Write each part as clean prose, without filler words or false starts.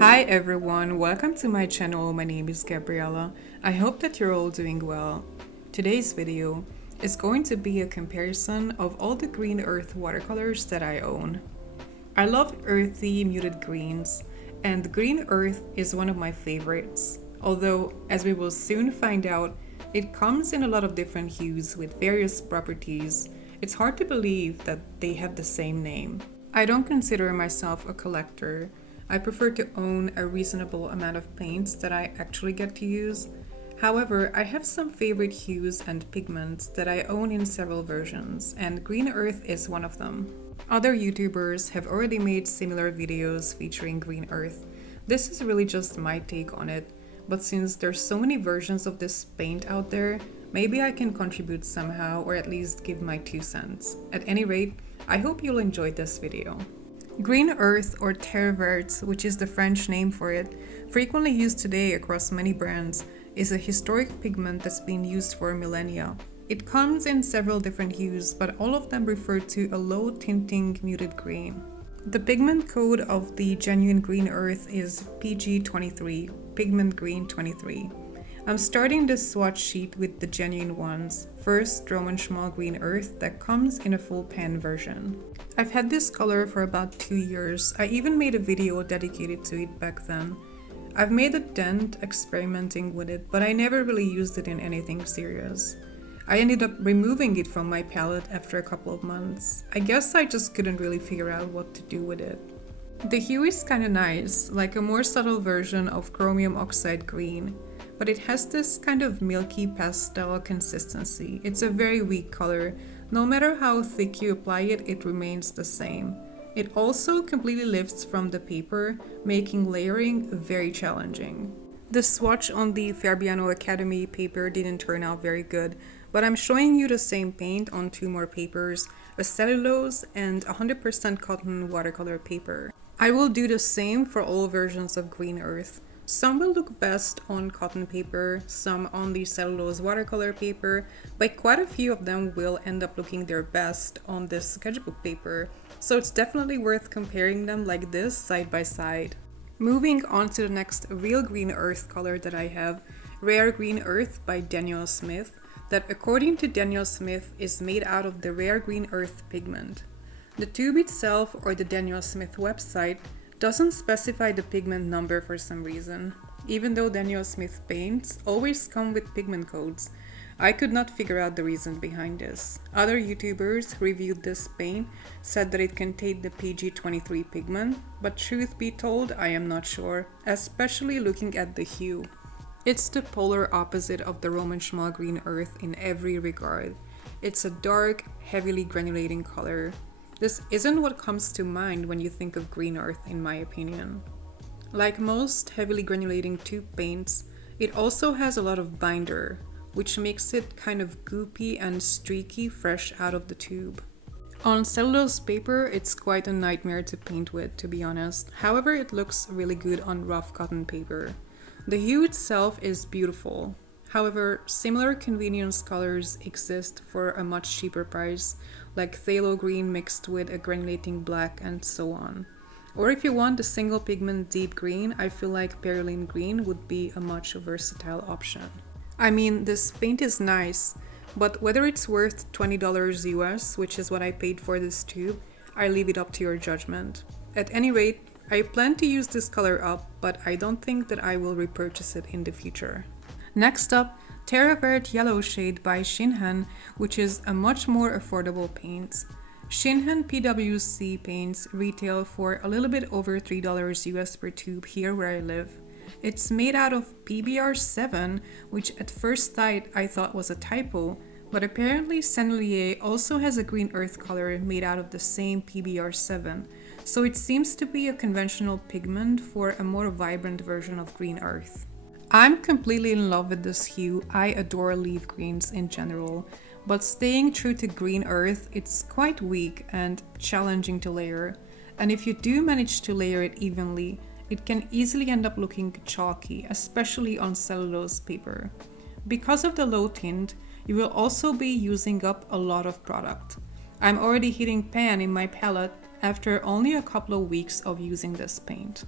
Hi everyone, welcome to my channel. My name is Gabriella. I hope that you're all doing well. Today's video is going to be a comparison of all the green earth watercolors that I own. I love earthy muted greens, and green earth is one of my favorites. Although, as we will soon find out, it comes in a lot of different hues with various properties. It's hard to believe that they have the same name. I don't consider myself a collector. I prefer to own a reasonable amount of paints that I actually get to use. However, I have some favorite hues and pigments that I own in several versions, and green earth is one of them. Other YouTubers have already made similar videos featuring green earth. This is really just my take on it, but since there's so many versions of this paint out there, maybe I can contribute somehow or at least give my 2 cents. At any rate, I hope you'll enjoy this video. Green earth, or Terre Verte, which is the French name for it, frequently used today across many brands, is a historic pigment that's been used for millennia. It comes in several different hues, but all of them refer to a low tinting muted green. The pigment code of the genuine green earth is PG23, Pigment Green 23. I'm starting this swatch sheet with the genuine ones. First, Roman Schmal Green Earth that comes in a full pan version. I've had this color for about 2 years. I even made a video dedicated to it back then. I've made a dent experimenting with it, but I never really used it in anything serious. I ended up removing it from my palette after a couple of months. I guess I just couldn't really figure out what to do with it. The hue is kinda nice, like a more subtle version of chromium oxide green, but it has this kind of milky pastel consistency. It's a very weak color. No matter how thick you apply it, it remains the same. It also completely lifts from the paper, making layering very challenging. The swatch on the Fabriano Academy paper didn't turn out very good, but I'm showing you the same paint on 2 more papers, a cellulose and 100% cotton watercolor paper. I will do the same for all versions of green earth. Some will look best on cotton paper, some on the cellulose watercolor paper, but quite a few of them will end up looking their best on this sketchbook paper, so it's definitely worth comparing them like this side by side. Moving on to the next real green earth color that I have, Rare Green Earth by Daniel Smith, that according to Daniel Smith is made out of the rare green earth pigment. The tube itself, or the Daniel Smith website, doesn't specify the pigment number for some reason. Even though Daniel Smith paints always come with pigment codes, I could not figure out the reason behind this. Other YouTubers who reviewed this paint said that it contained the PG23 pigment, but truth be told, I am not sure, especially looking at the hue. It's the polar opposite of the Roman Schmal Green Earth in every regard. It's a dark, heavily granulating color. This isn't what comes to mind when you think of green earth, in my opinion. Like most heavily granulating tube paints, it also has a lot of binder, which makes it kind of goopy and streaky fresh out of the tube. On cellulose paper, it's quite a nightmare to paint with, to be honest. However, it looks really good on rough cotton paper. The hue itself is beautiful. However, similar convenience colors exist for a much cheaper price, like phthalo green mixed with a granulating black and so on. Or if you want a single pigment deep green, I feel like perylene green would be a much versatile option. I mean, this paint is nice, but whether it's worth $20 US, which is what I paid for this tube, I leave it up to your judgment. At any rate, I plan to use this color up, but I don't think that I will repurchase it in the future. Next up, Terre Verte Yellow Shade by Shinhan, which is a much more affordable paint. Shinhan PWC paints retail for a little bit over $3 US per tube here where I live. It's made out of PBR7, which at first sight I thought was a typo, but apparently Sennelier also has a green earth color made out of the same PBR7, so it seems to be a conventional pigment for a more vibrant version of green earth. I'm completely in love with this hue. I adore leaf greens in general, but staying true to green earth, it's quite weak and challenging to layer, and if you do manage to layer it evenly, it can easily end up looking chalky, especially on cellulose paper. Because of the low tint, you will also be using up a lot of product. I'm already hitting pan in my palette after only a couple of weeks of using this paint.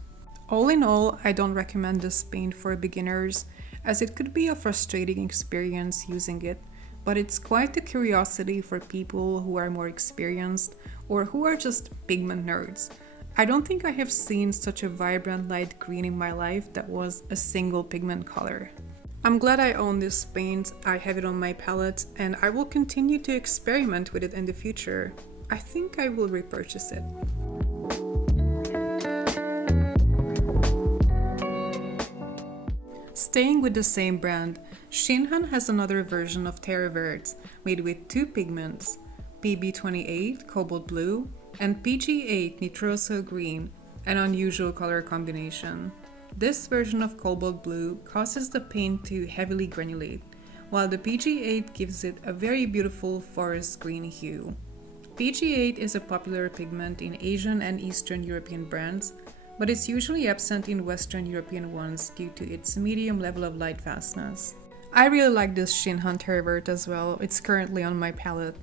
All in all, I don't recommend this paint for beginners, as it could be a frustrating experience using it, but it's quite a curiosity for people who are more experienced or who are just pigment nerds. I don't think I have seen such a vibrant light green in my life that was a single pigment color. I'm glad I own this paint, I have it on my palette, and I will continue to experiment with it in the future. I think I will repurchase it. Staying with the same brand, Shinhan has another version of Terre Verte made with two pigments, PB28 Cobalt Blue and PG8 Nitroso Green, an unusual color combination. This version of Cobalt Blue causes the paint to heavily granulate, while the PG8 gives it a very beautiful forest green hue. PG8 is a popular pigment in Asian and Eastern European brands, but it's usually absent in Western European ones due to its medium level of light fastness. I really like this Shinhan Terre Verte as well, it's currently on my palette.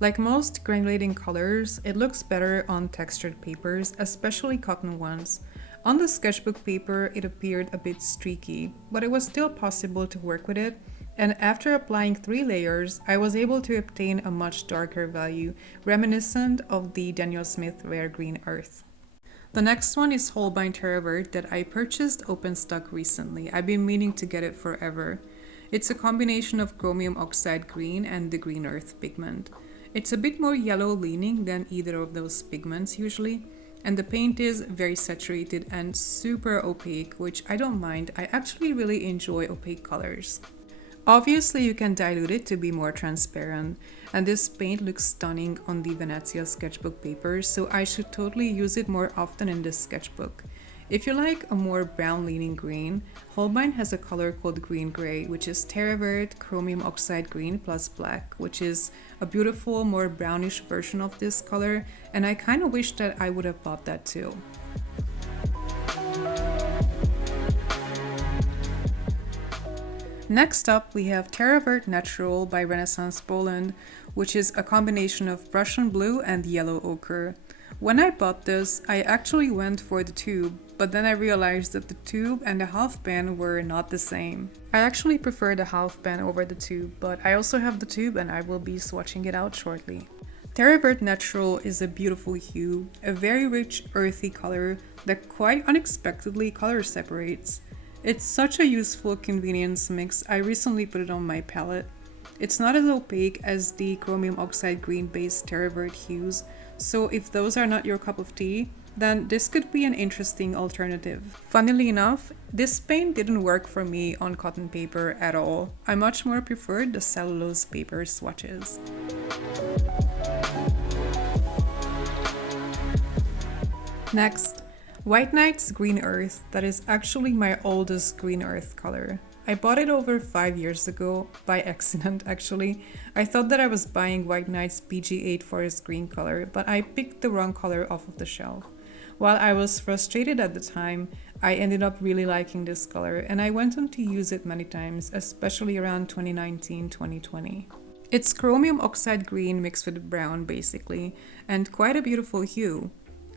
Like most granulating colors, it looks better on textured papers, especially cotton ones. On the sketchbook paper, it appeared a bit streaky, but it was still possible to work with it, and after applying 3 layers, I was able to obtain a much darker value, reminiscent of the Daniel Smith Rare Green Earth. The next one is Holbein Terre Verte that I purchased open stock recently. I've been meaning to get it forever. It's a combination of chromium oxide green and the green earth pigment. It's a bit more yellow leaning than either of those pigments usually, and the paint is very saturated and super opaque, which I don't mind. I actually really enjoy opaque colors. Obviously, you can dilute it to be more transparent, and this paint looks stunning on the Venezia sketchbook paper, so I should totally use it more often in this sketchbook. If you like a more brown-leaning green, Holbein has a color called Green Gray, which is Terre Verte Chromium Oxide Green plus Black, which is a beautiful, more brownish version of this color, and I kind of wish that I would have bought that too. Next up, we have Terre Verte Natural by Renesans Poland, which is a combination of Prussian blue and yellow ochre. When I bought this, I actually went for the tube, but then I realized that the tube and the half pan were not the same. I actually prefer the half pan over the tube, but I also have the tube and I will be swatching it out shortly. Terre Verte Natural is a beautiful hue, a very rich earthy color that quite unexpectedly color separates. It's such a useful convenience mix. I recently put it on my palette. It's not as opaque as the chromium oxide green based Terre Verte hues, so if those are not your cup of tea, then this could be an interesting alternative. Funnily enough, this paint didn't work for me on cotton paper at all. I much more preferred the cellulose paper swatches. Next, White Knight's Green Earth, that is actually my oldest green earth color. I bought it over 5 years ago, by accident actually. I thought that I was buying White Knight's PG8 Forest Green color, but I picked the wrong color off of the shelf. While I was frustrated at the time, I ended up really liking this color and I went on to use it many times, especially around 2019-2020. It's chromium oxide green mixed with brown basically, and quite a beautiful hue.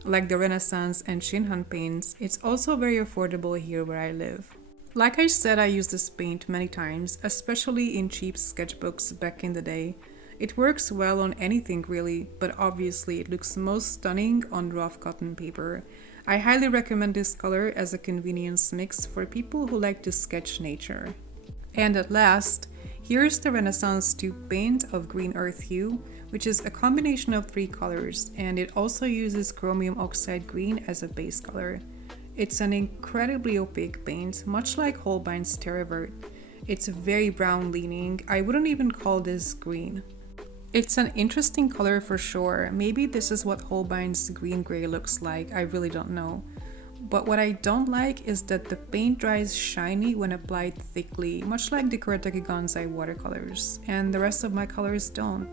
Like the Renesans and Shinhan paints, it's also very affordable here where I live. Like I said, I used this paint many times, especially in cheap sketchbooks back in the day. It works well on anything really, but obviously it looks most stunning on rough cotton paper. I highly recommend this color as a convenience mix for people who like to sketch nature. And at last, here's the Renesans tube paint of Green Earth hue, which is a combination of 3 colors, and it also uses chromium oxide green as a base color. It's an incredibly opaque paint, much like Holbein's Terre Verte. It's very brown leaning. I wouldn't even call this green. It's an interesting color for sure. Maybe this is what Holbein's Green Gray looks like, I really don't know. But what I don't like is that the paint dries shiny when applied thickly, much like the Kuretake Gansai watercolors, and the rest of my colors don't.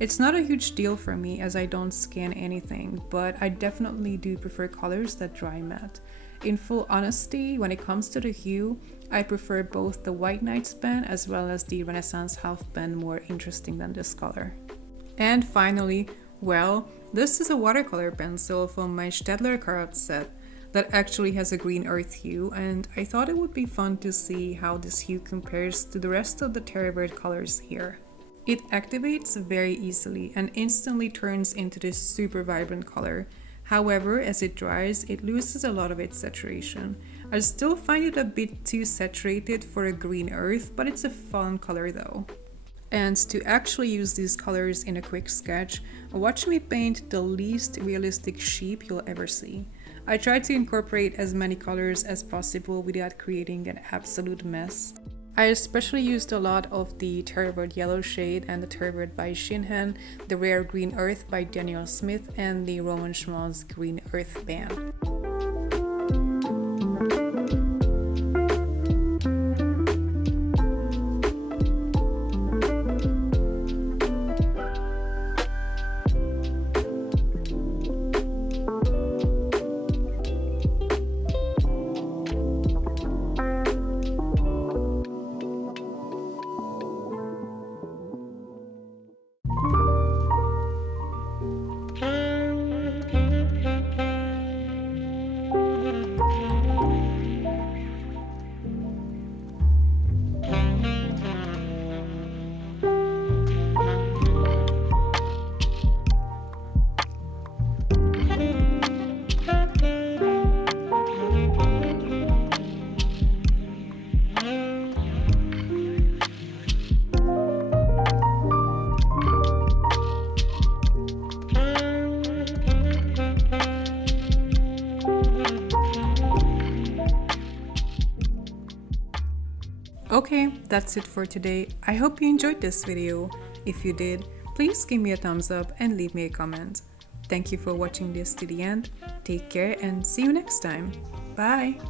It's not a huge deal for me as I don't scan anything, but I definitely do prefer colors that dry matte. In full honesty, when it comes to the hue, I prefer both the White Knight's pen as well as the Renesans half pen more interesting than this color. And finally, well, this is a watercolor pencil from my Staedtler Karat set. that actually has a green earth hue, and I thought it would be fun to see how this hue compares to the rest of the Terre Verte colors here. It activates very easily and instantly turns into this super vibrant color. However, as it dries, it loses a lot of its saturation. I still find it a bit too saturated for a green earth, but it's a fun color though. And to actually use these colors in a quick sketch, watch me paint the least realistic sheep you'll ever see. I tried to incorporate as many colors as possible without creating an absolute mess. I especially used a lot of the Terre Verte yellow shade and the Terre Verte by Shinhan, the rare green earth by Daniel Smith, and the Roman Schmalz green earth band. Okay, that's it for today. I hope you enjoyed this video. If you did, please give me a thumbs up and leave me a comment. Thank you for watching this to the end. Take care and see you next time. Bye!